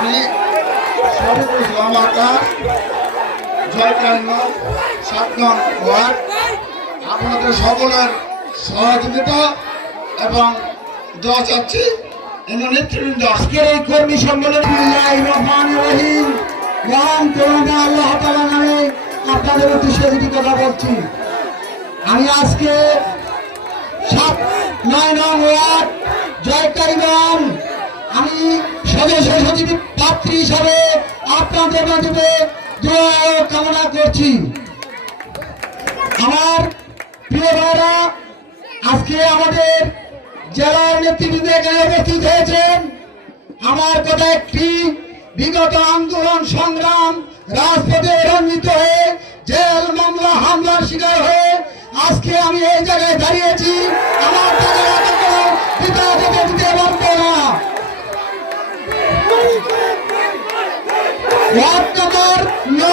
আমি শরীফুল ইসলাম আকাশ, জয়কান্ন 7 নং ওয়ার্ড। আপনাদের সকলের সহযোগিতা এবং দোয়া চাচ্ছি। নেতৃবৃন্দ আজকের এই কর্মী সম্মেলন মহান করুণা আল্লাহ তাআলার নামে আপনাদের উদ্দেশ্যে দুটি কথা বলছি। আমি আজকে 9 নং ওয়ার্ড জয়কারীগঞ্জ আমি সদস্য সচিব প্রার্থী হিসাবে আপনাদের মাধ্যমে দোয়া কামনা করছি। আমার প্রিয় ভাইরা, আজকে আমাদের জেলার নেতৃবৃন্দ এখানে উপস্থিত হয়েছেন। আমার কথা একটি, বিগত আন্দোলন সংগ্রাম রাজপথে রঞ্জিত হয়ে জেল মামলা হামলার শিকার হয়ে আজকে আমি এই জায়গায় দাঁড়িয়েছি। আমার দিতে পারবো না। Ward number 9